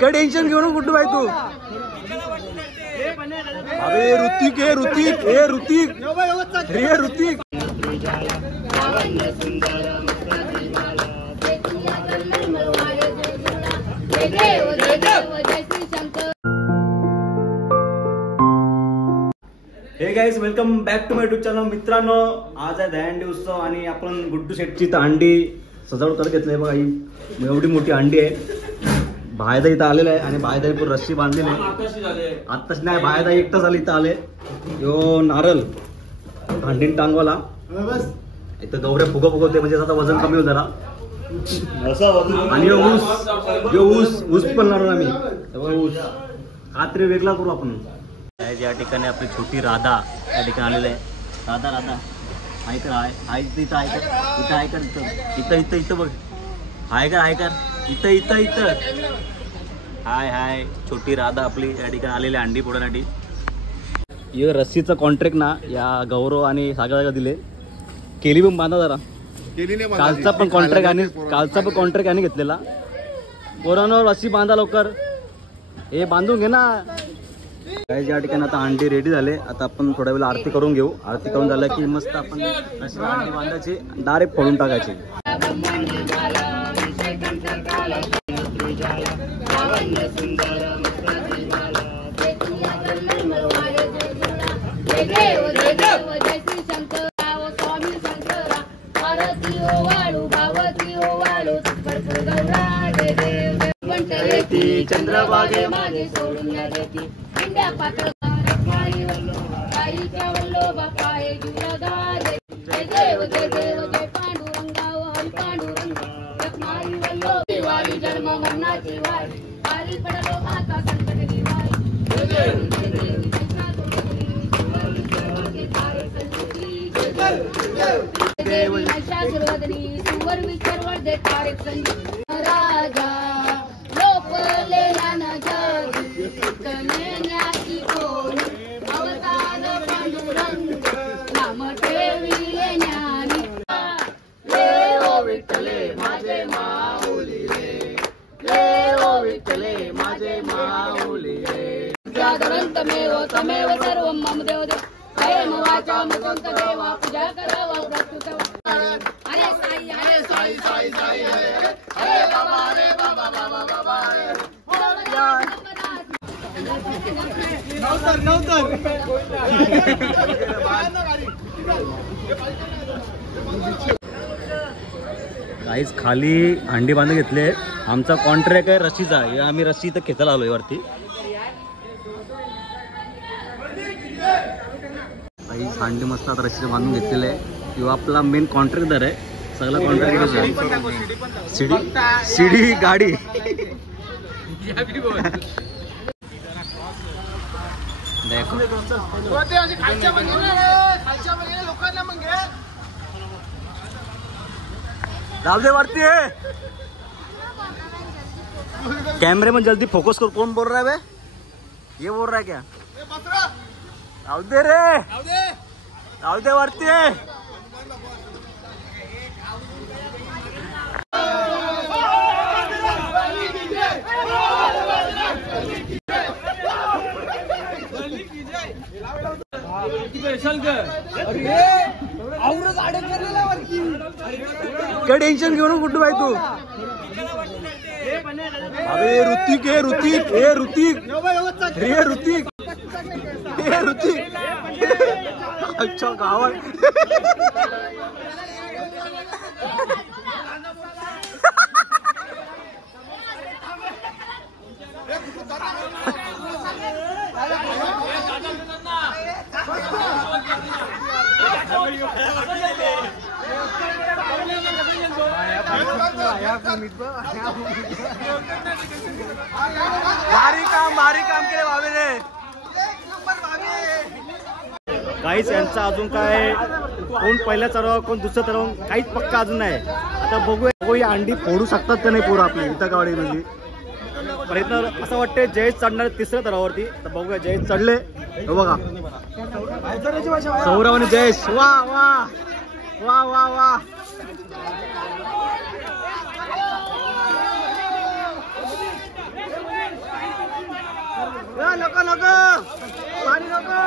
काय टेन्शन घेऊ नको गुड्डू भाई तू. अरे ऋतिक हे ऋतिक हे ऋतिक रे Hrithik. Hey guys welcome back to my YouTube channel. मित्रांनो आज आहे दहीहंडी उत्सव आणि आपण गुड्डू शेटची अंडी सजावट करत घेतली बघा. ही एवढी मोठी अंडी आहे. भायदा इथं आलेला आहे आणि भायदा पूर्ण रस्सी बांधलेली आहे. आत्ताच नाही भायदा एकटाच आले इथं आले. यो नारळ अंडीन टांगवाला इथं गौऱ्या फुगवते म्हणजे आता वजन कमी होत जरा. आणि ऊस पण लावणार आम्ही. ऊस कात्री वेगळा करू आपण. या ठिकाणी आपली छोटी राधा या ठिकाणी आलेली आहे. राधा राधा ऐकर आहे इथं ऐकर इथं ऐकर इथं इथं इथं बघ ऐकर ऐकर इथं इथं इथं हाय हाय. छोटी राधा आपली या ठिकाणी आलेली अंडी फोडण्यासाठी. हे रस्सीचं कॉन्ट्रॅक्ट ना या गौरव आणि सागर दिले. केली पण बांधा जरा. कालचा पण कॉन्ट्रॅक्ट आणि घेतलेला. पोरांनो रस्सी बांधा लवकर. हे बांधून घे ना. काही या ठिकाणी आता अंडी रेडी झाले. आता आपण थोड्या वेळा आरती करून घेऊ. आरती करून झालं की मस्त आपण अशी अंडी बांधायची डायरेक्ट फोडून टाकायची. चंद्रभागे माझे सोडून देती इंद्या पात्र बापाये जुलगारे. जय देव जय देव जय पांडुरंगा हरी पांडुरंगा रत्नारी वल्लो दिवाळी जन्म मरणाची वारी वारी पडलो माता संकट दिवाळी. जय देव जय देव देव शास्त्रवदनी सुवर विचारवर दे तारक संगीत. राजा लोपलेला न जग कन्याची कोण अवतार पांडुरंग नाम ठेविले ज्ञानी. ले ओ विठ्ठले माझे माऊली रे ले ओ विठ्ठले माझे माऊली रे. जागरंतमेव तमेव सर्व मम देव देव अयम वाचा मुकुंद देवा पूजा करावा प्रस्तुत. अरे साई अरे साई साई साई अरे बाबा रे बाबा बाबा बाबा काहीच खाली अंडी बांधून घेतले. आमचा कॉन्ट्रॅक्ट आहे रस्सीचा. आम्ही रस्सी इथं खेचायला आलोय वरती. काहीच अंडी मस्त आता रस्सी बांधून घेतलेले आहे. किंवा आपला मेन कॉन्ट्रॅक्टर आहे. सगळा कॉन्ट्रॅक्ट सीडी गाडी. जाऊ दे वरती है. कैमरे में जल्दी फोकस कर. कौन बोल रहा है बे? ये बोल रहा है क्या? जाऊ दे रे जाऊ दे वरती है. काय टेन्शन घेऊ नको गुड्डू भाई तू. अरे ऋतिक हे ऋतिक हे ऋतिक रे ऋतिक हे ऋतिक. अच्छा गावात भारी काम केले भावे. काहीच यांचा अजून काय कोण पहिल्या चढाव कोण दुसऱ्या चढाव काहीच पक्का अजून नाही. आता बघूया अंडी फोडू शकतात का नाही पोरं आपली इथं गाडी म्हणजे. प्रयत्न असं वाटते जयेश चढणार तिसऱ्या तरावरती. तर बघूया जयेश चढले. बघा सौरव आणि जयेश. वा वा वा वा वा. नको नको पाणी नको.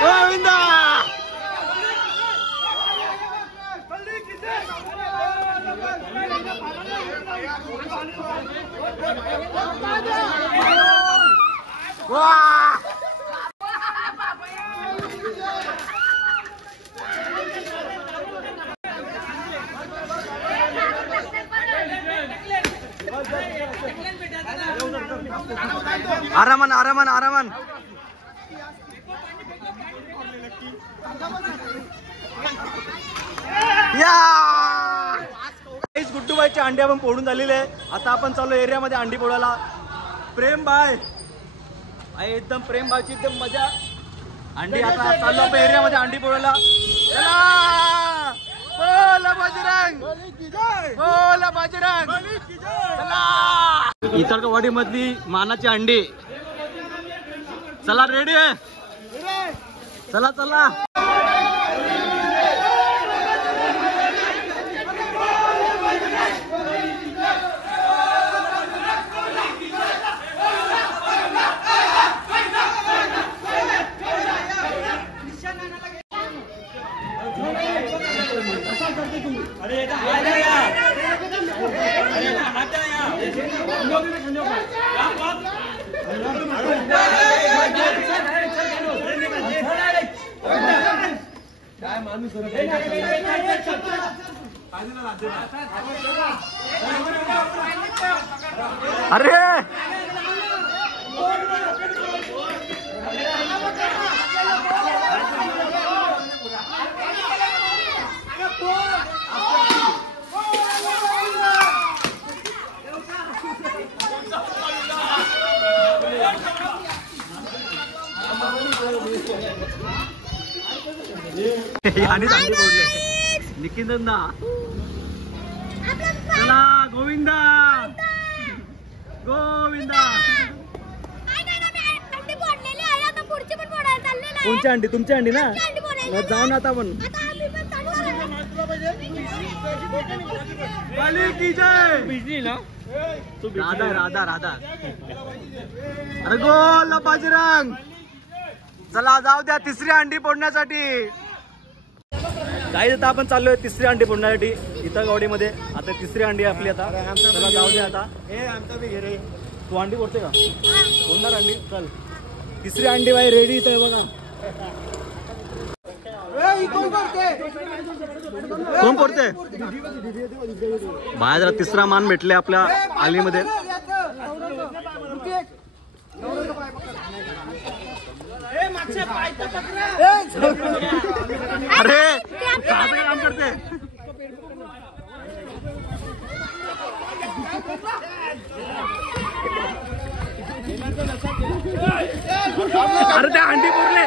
गोविंदा आरामान आरामान आरामान. गुड्डूबाईचे अंडे आपण फोडून झालेले आहे. आता आपण चाललो एरियामध्ये अंडी फोडायला. प्रेम बाय एकदम प्रेम बायची एकदम मजा. अंडी आता चाललो आपण एरियामध्ये अंडी फोडायला. चला बोला बजरंग बोला बजरंग. चला इतरवाडी मधली मानाची अंडी. चला रेडी आहे. चला चला. अरे आणि अंडी फोडले निखिल दादा. चला गोविंदा गोविंदा. कोणची अंडी? तुमची अंडी ना. जाऊ ना आता आपण. राधा राधा राधा. अरे गोल बजरंग. चला जाऊ द्या तिसरी अंडी फोडण्यासाठी. काही आता आपण चाललोय तिसरी अंडी फोडण्यासाठी इथं गावडीमध्ये. आता तिसरी अंडी आपली. आता चला जाऊ दे. आता तू अंडी फोडते का? फोडणार अंडी. चल तिसरी अंडी बाई रेडी इथं बघा. कोण फोडते बाहेर? जरा तिसरा मान भेटले आपल्या आलीमध्ये. अरे काम करते. अरे त्या अंडी पुरले.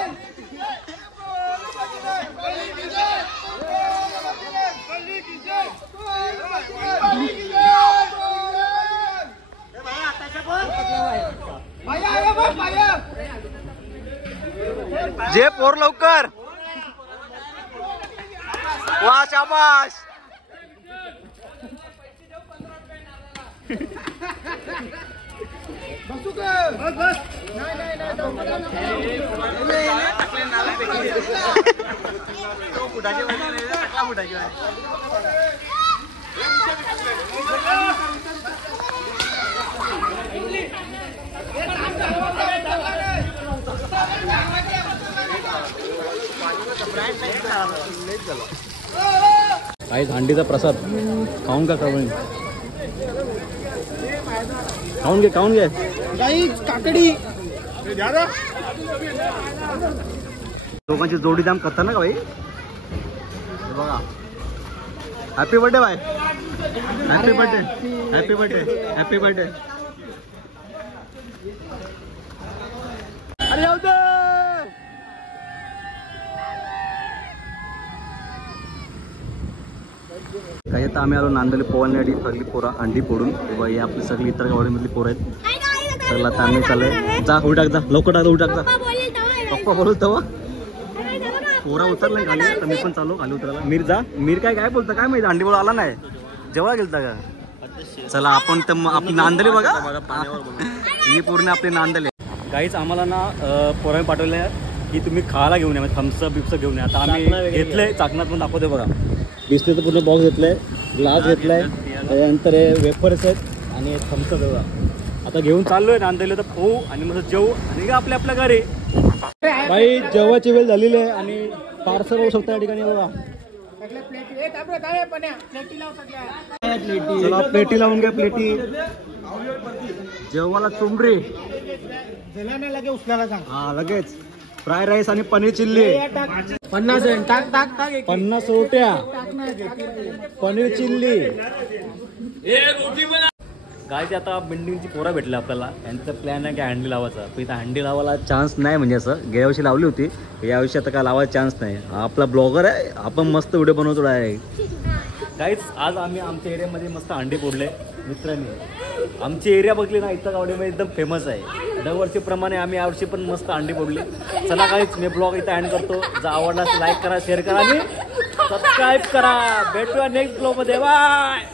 जे पोर लवकर. वा शाबाश. काही अंडीचा प्रसाद खाऊन का खाऊन खाऊन घे काकडी. दोघांची जोडी दाम करता ना का भाई. बघा happy birthday bye. Happy birthday happy birthday happy birthday. अरे जाऊ दे. काही आता आम्ही आलो नांदली पोवालण्यासाठी. सगळी पोरं अंडी फोडून. हे आपली सगळी इतर गावाडीमधली पोरं आहेत. चला आता आम्ही चाललोय. जा उठाक जा लवकर टाक उठाक जा. पप्पा बोलू तेव्हा पोरा उतरलाय खाली. तर मी पण चालू खाली उतरायला. मीर जा. मीर काय बोलतं काय माहिती. अंडी बोल आला नाही जेव्हा गेलता का. चला आपण तर आपली नांदले बघा. ही पूर्ण आपली नांदले. काहीच आम्हाला ना पोराने पाठवले की तुम्ही खायला घेऊन या. थम्सअप बिप्सअप घेऊन या. आता आम्ही घेतलंय चाकणात पण दाखवते बघा. दिसते तर पूर्ण बॉक्स घेतलाय. ग्लास घेतलाय. त्याच्यानंतर हे वेफर्स आहेत आणि थम्सअप बघा. आता घेऊन चाललोय नांदेला तर खाऊ आणि मग जेवू आणि का आपल्या घरी. बाई जेवायची वेळ झालेली आहे आणि पार्सल होऊ शकतं या ठिकाणी बघा. चला प्लेटी लावून घ्या. प्लेटी जेवायला चुंबरी हा लगेच. फ्राय राईस आणि पनीर चिल्ली 50 रोट्या पनीर चिल्ली. गायचे आता बिल्डिंगची पोरा भेटला आपल्याला. यांचा प्लॅन आहे की हंडी लावायचा. पण इथं हंडी लावायला चान्स नाही. म्हणजे असं गेल्या वर्षी लावली होती. यावर्षी आता काय लावायचा चान्स नाही. आपला ब्लॉगर आहे. आपण मस्त व्हिडिओ बनवतो आहे. काहीच आज आम्ही आमच्या एरियामध्ये मस्त हंडी फोडले मित्रांनी. आमची एरिया बघली ना इथं गावडीमध्ये एकदम फेमस आहे. दरवर्षीप्रमाणे आम्ही यावर्षी पण मस्त हंडी फोडली. चला काहीच मी ब्लॉग इथं एंड करतो. जर आवडला लाईक करा शेअर करा आणि सबस्क्राईब करा. भेटूया नेक्स्ट ब्लॉगमध्ये. बाय.